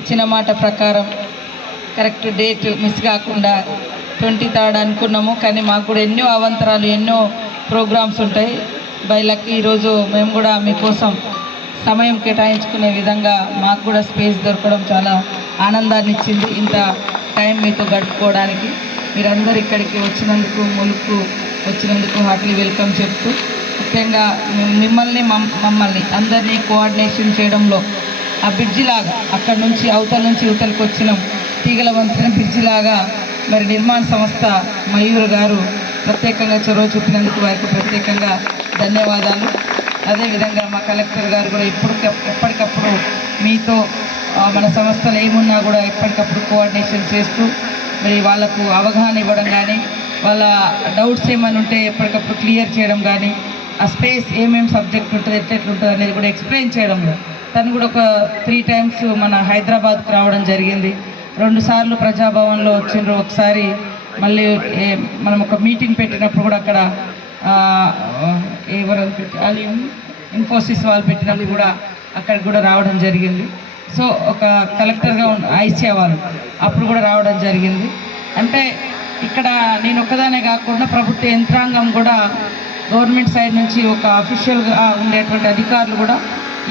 ఇచ్చిన మాట ప్రకారం కరెక్ట్ డేట్ మిస్ కాకుండా ట్వంటీ థర్డ్ అనుకున్నాము. కానీ మాకు కూడా ఎన్నో అవంతరాలు ఎన్నో ప్రోగ్రామ్స్ ఉంటాయి. బై లక్ ఈరోజు మేము కూడా మీకోసం సమయం కేటాయించుకునే విధంగా మాకు కూడా స్పేస్ దొరకడం చాలా ఆనందాన్ని ఇచ్చింది. ఇంత టైం మీతో గడుపుకోవడానికి మీరందరూ ఇక్కడికి వచ్చినందుకు ములుపు వచ్చినందుకు హార్ట్లీ వెల్కమ్ చెప్తూ ముఖ్యంగా మిమ్మల్ని మమ్మల్ని అందరినీ కోఆర్డినేషన్ చేయడంలో ఆ బ్రిడ్జి లాగా అక్కడ నుంచి అవతల నుంచి ఇవతలకు వచ్చినాం. తీగల వంతెన బ్రిడ్జి లాగా మరి నిర్మాణ సంస్థ మయూరు గారు ప్రత్యేకంగా చొరవ చూపినందుకు వారికి ప్రత్యేకంగా ధన్యవాదాలు. అదేవిధంగా మా కలెక్టర్ గారు కూడా ఇప్పుడు ఎప్పటికప్పుడు మీతో మన సంస్థలు ఏమున్నా కూడా ఎప్పటికప్పుడు కోఆర్డినేషన్ చేస్తూ మరి వాళ్ళకు అవగాహన ఇవ్వడం కానీ వాళ్ళ డౌట్స్ ఏమైనా ఉంటే ఎప్పటికప్పుడు క్లియర్ చేయడం కానీ ఆ స్పేస్ ఏమేమి సబ్జెక్ట్ ఉంటుంది ఎట్లెట్లుంటుంది అనేది కూడా ఎక్స్ప్లెయిన్ చేయడంలో తను కూడా ఒక త్రీ టైమ్స్ మన హైదరాబాద్కి రావడం జరిగింది. రెండుసార్లు ప్రజాభవన్లో వచ్చిండ్రు. ఒకసారి మళ్ళీ మనం ఒక మీటింగ్ పెట్టినప్పుడు కూడా అక్కడ ఎవరు పెట్టి ఇన్ఫోసిస్ వాళ్ళు పెట్టినప్పుడు కూడా అక్కడికి కూడా రావడం జరిగింది. సో ఒక కలెక్టర్గా ఉన్న ఐసియా వాళ్ళు అప్పుడు కూడా రావడం జరిగింది. అంటే ఇక్కడ నేను ఒక్కదానే కాకుండా ప్రభుత్వ యంత్రాంగం కూడా గవర్నమెంట్ సైడ్ నుంచి ఒక అఫీషియల్గా ఉండేటువంటి అధికారులు కూడా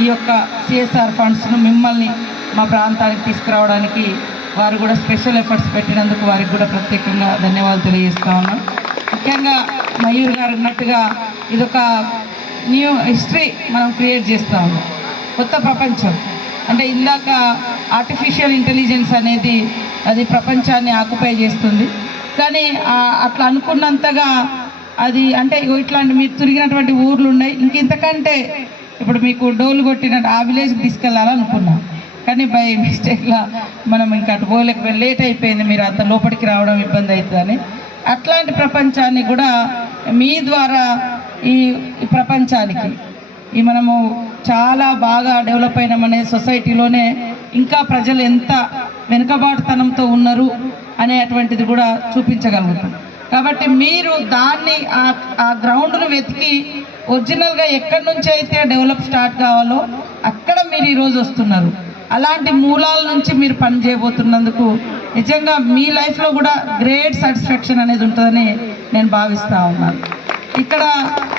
ఈ యొక్క సిఎస్ఆర్ ఫండ్స్ను మిమ్మల్ని మా ప్రాంతానికి తీసుకురావడానికి వారు కూడా స్పెషల్ ఎఫర్ట్స్ పెట్టినందుకు వారికి కూడా ప్రత్యేకంగా ధన్యవాదాలు తెలియజేస్తా ఉన్నాం. ముఖ్యంగా మయూర్ గారు అన్నట్టుగా ఇదొక న్యూ హిస్టరీ మనం క్రియేట్ చేస్తా ఉన్నాం. కొత్త ప్రపంచం. అంటే ఇందాక ఆర్టిఫిషియల్ ఇంటెలిజెన్స్ అనేది అది ప్రపంచాన్ని ఆక్యుపై చేస్తుంది. కానీ అట్లా అనుకున్నంతగా అది అంటే ఇగో ఇట్లాంటి మీరు తిరిగినటువంటి ఊర్లు ఉన్నాయి. ఇంక ఇంతకంటే ఇప్పుడు మీకు డోలు కొట్టినట్టు ఆ విలేజ్కి తీసుకెళ్ళాలనుకున్నాం కానీ బై మిస్టేక్లా మనం ఇంకా అటు పోలేకపోయి లేట్ అయిపోయింది మీరు అంత లోపలికి రావడం ఇబ్బంది అవుతుందని. అట్లాంటి ప్రపంచాన్ని కూడా మీ ద్వారా ఈ ఈ ప్రపంచానికి ఈ మనము చాలా బాగా డెవలప్ అయినామనే సొసైటీలోనే ఇంకా ప్రజలు ఎంత వెనుకబాటుతనంతో ఉన్నారు అనేటువంటిది కూడా చూపించగలుగుతాం. కాబట్టి మీరు దాన్ని ఆ- ఆ గ్రౌండ్ను వెతికి ఒరిజినల్గా ఎక్కడి నుంచి అయితే డెవలప్ స్టార్ట్ కావాలో అక్కడ మీరు ఈరోజు వస్తున్నారు. అలాంటి మూలాల నుంచి మీరు పని చేయబోతున్నందుకు నిజంగా మీ లైఫ్లో కూడా గ్రేట్ సాటిస్ఫాక్షన్ అనేది ఉంటుందని నేను భావిస్తూ ఉన్నాను. ఇక్కడ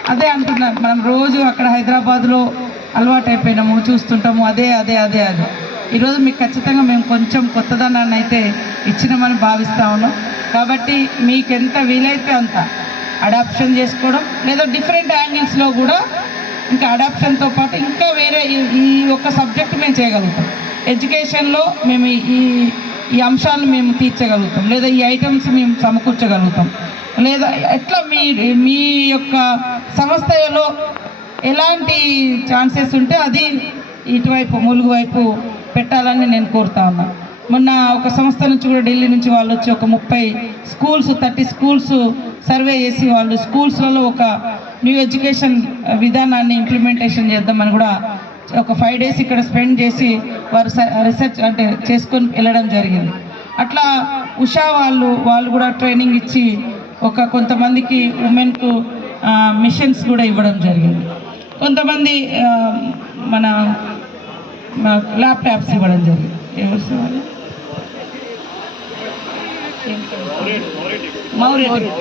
అదే అంటున్నా మనం రోజు అక్కడ హైదరాబాద్లో అలవాటు అయిపోయినాము చూస్తుంటాము అదే అదే అదే అదే ఈరోజు మీకు ఖచ్చితంగా మేము కొంచెం కొత్తదనాన్ని అయితే ఇచ్చినామని భావిస్తా ఉన్నాం. కాబట్టి మీకు ఎంత వీలైతే అంత అడాప్షన్ చేసుకోవడం లేదా డిఫరెంట్ యాంగిల్స్లో కూడా ఇంకా అడాప్షన్తో పాటు ఇంకా వేరే ఈ- ఒక్క సబ్జెక్ట్ మేము చేయగలుగుతాం. ఎడ్యుకేషన్లో మేము ఈ- ఈ అంశాలను మేము తీర్చగలుగుతాం లేదా ఈ ఐటమ్స్ మేము సమకూర్చగలుగుతాం. లేదా ఎట్లా మీ మీ యొక్క సంస్థలో ఎలాంటి ఛాన్సెస్ ఉంటే అది ఇటువైపు ములుగు వైపు పెట్టాలని నేను కోరుతా ఉన్నాను మొన్న ఒక సంస్థ నుంచి కూడా ఢిల్లీ నుంచి వాళ్ళు వచ్చి ఒక ముప్పై స్కూల్స్ థర్టీ స్కూల్స్ సర్వే చేసి వాళ్ళు స్కూల్స్లలో ఒక న్యూ ఎడ్యుకేషన్ విధానాన్ని ఇంప్లిమెంటేషన్ చేద్దామని కూడా ఒక ఫైవ్ డేస్ ఇక్కడ స్పెండ్ చేసి వారు రీసెర్చ్ అంటే చేసుకొని వెళ్ళడం జరిగింది. అట్లా ఉషా వాళ్ళు వాళ్ళు కూడా ట్రైనింగ్ ఇచ్చి ఒక కొంతమందికి ఉమెన్కు మిషన్స్ కూడా ఇవ్వడం జరిగింది. కొంతమంది మన ల్యాప్టాప్స్ ఇవ్వడం జరిగింది. ఎవరు మౌర్య టెక్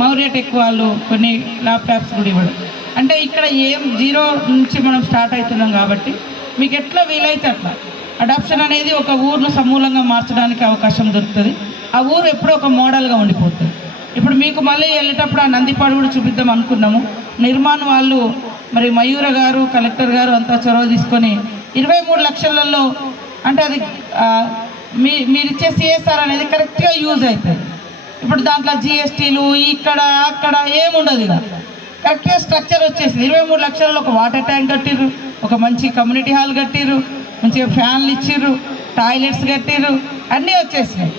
మౌర్య టెక్ వాళ్ళు కొన్ని ల్యాప్టాప్స్ కూడా ఇవ్వడం. అంటే ఇక్కడ ఏం జీరో నుంచి మనం స్టార్ట్ అవుతున్నాం కాబట్టి మీకు ఎట్లా వీలైతే అట్లా. అడాప్షన్ అనేది ఒక ఊరును సమూలంగా మార్చడానికి అవకాశం దొరుకుతుంది. ఆ ఊరు ఎప్పుడూ ఒక మోడల్గా ఉండిపోతుంది. ఇప్పుడు మీకు మళ్ళీ వెళ్ళేటప్పుడు ఆ నందిపాడు కూడా చూపిద్దాం అనుకున్నాము. నిర్మాణ్ వాళ్ళు మరి మయూర గారు కలెక్టర్ గారు అంతా చొరవ తీసుకొని ఇరవై మూడు లక్షలలో అంటే అది మీ మీరు ఇచ్చే సిఎస్ఆర్ అనేది కరెక్ట్గా యూజ్ అవుతుంది ఇప్పుడు దాంట్లో జిఎస్టీలు ఇక్కడ అక్కడ ఏముండదు ఇక. కరెక్ట్గా స్ట్రక్చర్ వచ్చేసింది. ఇరవై మూడు లక్షలలో ఒక వాటర్ ట్యాంక్ కట్టిర్రు ఒక మంచి కమ్యూనిటీ హాల్ కట్టిర్రు మంచిగా ఫ్యాన్లు ఇచ్చిర్రు టాయిలెట్స్ కట్టిర్రు అన్నీ వచ్చేసినాయి.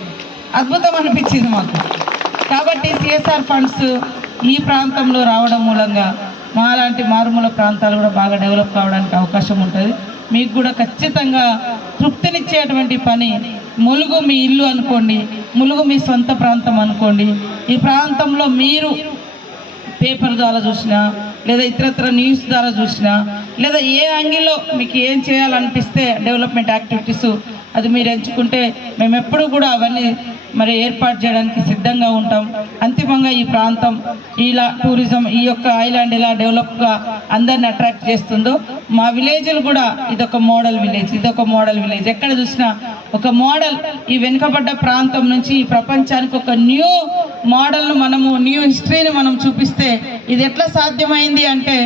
అద్భుతం అనిపించింది మాకు. కాబట్టి సిఎస్ఆర్ ఫండ్స్ ఈ ప్రాంతంలో రావడం మూలంగా మాలాంటి మారుమూల ప్రాంతాలు కూడా బాగా డెవలప్ కావడానికి అవకాశం ఉంటుంది. మీకు కూడా ఖచ్చితంగా తృప్తినిచ్చేటువంటి పని ములుగు మీ ఇల్లు అనుకోండి ములుగు మీ సొంత ప్రాంతం అనుకోండి ఈ ప్రాంతంలో మీరు పేపర్ ద్వారా చూసినా లేదా ఇతరత్ర న్యూస్ ద్వారా చూసినా లేదా ఏ యాంగిల్లో మీకు ఏం చేయాలనిపిస్తే డెవలప్మెంట్ యాక్టివిటీస్ అది మీరు ఎంచుకుంటే మేము ఎప్పుడూ కూడా అవన్నీ మరి ఏర్పాటు చేయడానికి సిద్ధంగా ఉంటాం. అంతిమంగా ఈ ప్రాంతం ఇలా టూరిజం ఈ యొక్క ఐలాండ్ ఎలా డెవలప్గా అందరిని అట్రాక్ట్ చేస్తుందో మా విలేజ్లు కూడా ఇదొక మోడల్ విలేజ్ ఇదొక మోడల్ విలేజ్. ఎక్కడ చూసినా ఒక మోడల్ ఈ వెనుకబడ్డ ప్రాంతం నుంచి ఈ ప్రపంచానికి ఒక న్యూ మోడల్ను మనము న్యూ హిస్టరీని మనం చూపిస్తే ఇది ఎట్లా సాధ్యమైంది అంటే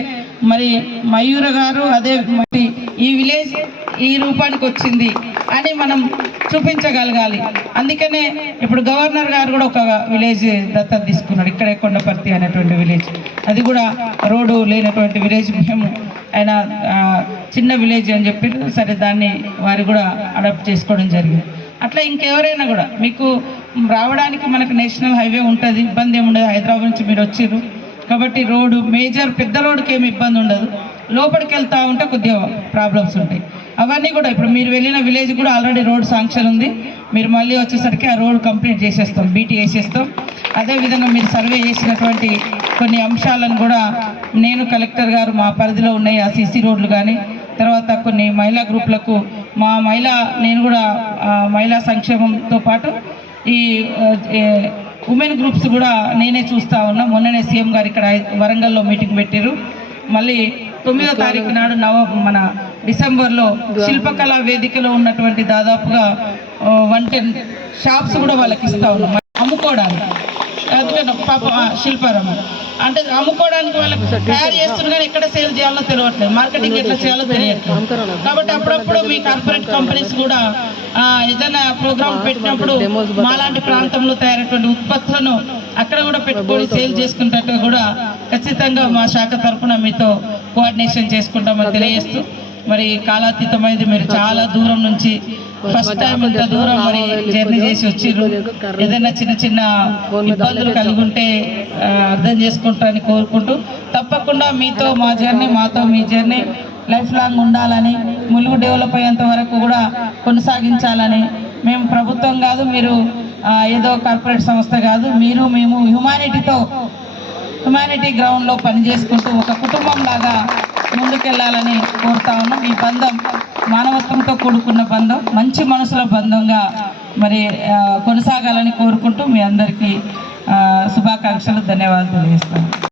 మరి మయూర గారు అదే మరి ఈ విలేజ్ ఈ రూపానికి వచ్చింది అని మనం చూపించగలగాలి. అందుకనే ఇప్పుడు గవర్నర్ గారు కూడా ఒక విలేజ్ దత్తత తీసుకున్నాడు. ఇక్కడే కొండపర్తి అనేటువంటి విలేజ్. అది కూడా రోడ్డు లేనటువంటి విలేజ్ మేము ఆయన చిన్న విలేజ్ అని చెప్పారు సరే దాన్ని వారు కూడా అడాప్ట్ చేసుకోవడం జరిగింది. అట్లా ఇంకెవరైనా కూడా మీకు రావడానికి మనకు నేషనల్ హైవే ఉంటుంది. ఇబ్బంది ఏమి ఉండదు. హైదరాబాద్ నుంచి మీరు వచ్చిర్రు. కాబట్టి రోడ్డు మేజర్ పెద్ద రోడ్డుకి ఏమి ఇబ్బంది ఉండదు. లోపలికి వెళ్తా ఉంటే కొద్దిగా ప్రాబ్లమ్స్ ఉంటాయి. అవన్నీ కూడా ఇప్పుడు మీరు వెళ్ళిన విలేజ్ కూడా ఆల్రెడీ రోడ్ శాంక్షన్ ఉంది. మీరు మళ్ళీ వచ్చేసరికి ఆ రోడ్ కంప్లీట్ చేసేస్తాం. బీటీ వేసేస్తాం. అదేవిధంగా మీరు సర్వే చేసినటువంటి కొన్ని అంశాలను కూడా నేను కలెక్టర్ గారు మా పరిధిలో ఉన్నాయి. ఆ సీసీ రోడ్లు కానీ తర్వాత కొన్ని మహిళా గ్రూపులకు మా మహిళా నేను కూడా మహిళా సంక్షేమంతో పాటు ఈ ఉమెన్ గ్రూప్స్ కూడా నేనే చూస్తా ఉన్నా. మొన్ననే సీఎం గారు ఇక్కడ వరంగల్లో మీటింగ్ పెట్టారు మళ్ళీ తొమ్మిదో తారీఖు నాడు నవ మన డిసెంబర్లో శిల్పకళా వేదికలో ఉన్నటువంటి దాదాపుగా వన్ టెన్ షాప్స్ కూడా వాళ్ళకి ఇస్తా ఉన్నాం. అమ్ముకోవడానికి. అందుకని పాప శిల్పారామ అంటే అమ్ముకోవడానికి వాళ్ళకి తయారు చేస్తున్నారు కానీ ఎక్కడ సేల్ చేయాలో తెలియట్లేదు. మార్కెటింగ్ ఎట్లా చేయాలో తెలియట్లేదు. కాబట్టి అప్పుడప్పుడు మీ కార్పొరేట్ కంపెనీస్ కూడా ఏదైనా ప్రోగ్రామ్ పెట్టినప్పుడు మాలాంటి ప్రాంతంలో తయారైనటువంటి ఉత్పత్తులను అక్కడ కూడా పెట్టుకొని సేల్ చేసుకునేటట్టు కూడా ఖచ్చితంగా మా శాఖ తరఫున మీతో కోఆర్డినేషన్ చేసుకుంటామని తెలియజేస్తూ మరి కాలాతీతమైంది మీరు చాలా దూరం నుంచి ఫస్ట్ టైం ఇంత దూరం మరి జర్నీ చేసి వచ్చిర్రు. ఏదైనా చిన్న చిన్న ఇబ్బందులు కలిగి ఉంటే అర్థం చేసుకుంటారని కోరుకుంటూ తప్పకుండా మీతో మా జర్నీ మాతో మీ జర్నీ లైఫ్ లాంగ్ ఉండాలని ములుగు డెవలప్ అయ్యేంత వరకు కూడా కొనసాగించాలని. మేము ప్రభుత్వం కాదు మీరు ఏదో కార్పొరేట్ సంస్థ కాదు మీరు మేము హ్యుమానిటీతో హ్యుమానిటీ గ్రౌండ్లో పనిచేసుకుంటూ ఒక కుటుంబం లాగా ముందుకెళ్ళాలని కోరుతా ఉన్నాం. ఈ బంధం మానవత్వంతో కూడుకున్న బంధం మంచి మనసుల బంధంగా మరి కొనసాగాలని కోరుకుంటూ మీ అందరికీ శుభాకాంక్షలు ధన్యవాదాలు తెలియజేస్తాను